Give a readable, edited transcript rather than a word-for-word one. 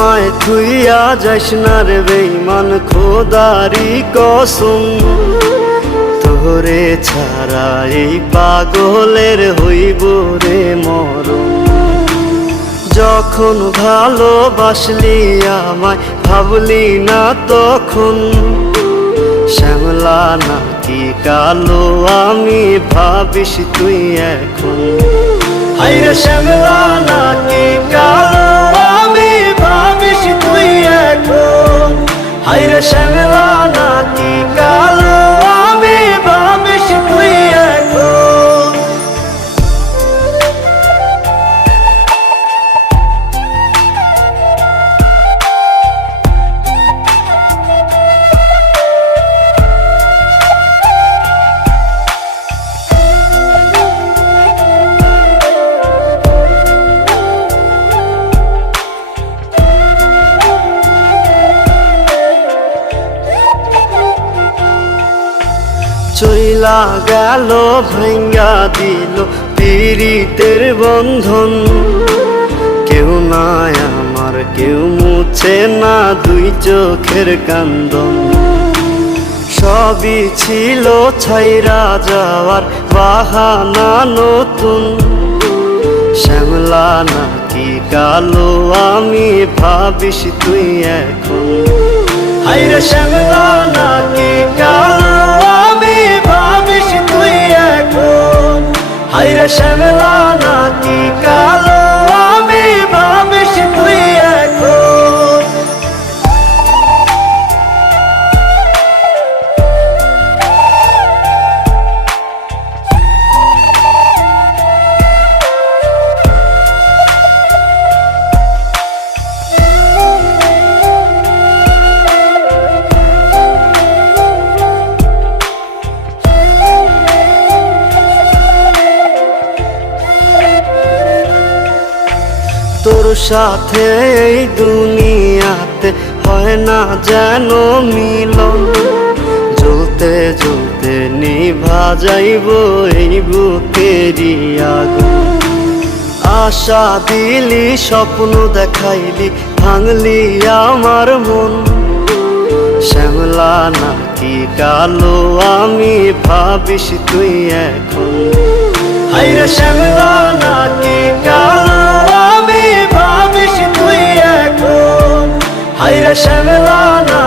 আমায় থুইয়া যাইস না রে বেঈমান, খোদারি কসম। তোরে ছাড়া এই পাগলের হইব রে মরণ। যখন ভালোবাসলি আমায় ভাবলি না তখন, শ্যামলা নাকি কালো আমি ভাবিস তুই এখন। হায়রে শ্যামলা নাকি কালো আমি ভাবিস তুই এখন। হায়রে শ্যামলা নাকি কালো আমি ভাবিস তুই এখন। চইলা গেল ভাঙ্গা দিল পীড়িতের বন্ধন। কেউ নাই আমার, কেউ মুছে না দুই চোখের কান্দন। সবই ছিল ছাইরা যাওয়ার বাহানা নতুন। শ্যামলা নাকি কালো আমি ভাবিস তুই এখন। হায়রে শ্যামলা নাকি কালো আমি ভাবিস তুই এখন। হায়রে শ্যামলা নাকি কালো আমি ভাবিস তুই এখন। তোর সাথে এই দুনিয়াতে হয় না যেন মিলন। জ্বলতে জ্বলতে নিভা যাইব এই বুকেরই আগুন। আশা দিলি, স্বপ্ন দেখাইলি, ভাঙলি আমার মন। শ্যামলা নাকি কালো আমি ভাবিস তুই এখন। হায়রে শ্যামলা নাকি কালো আমি ভাবিস তুই এখন। হায়রে শ্যামলা না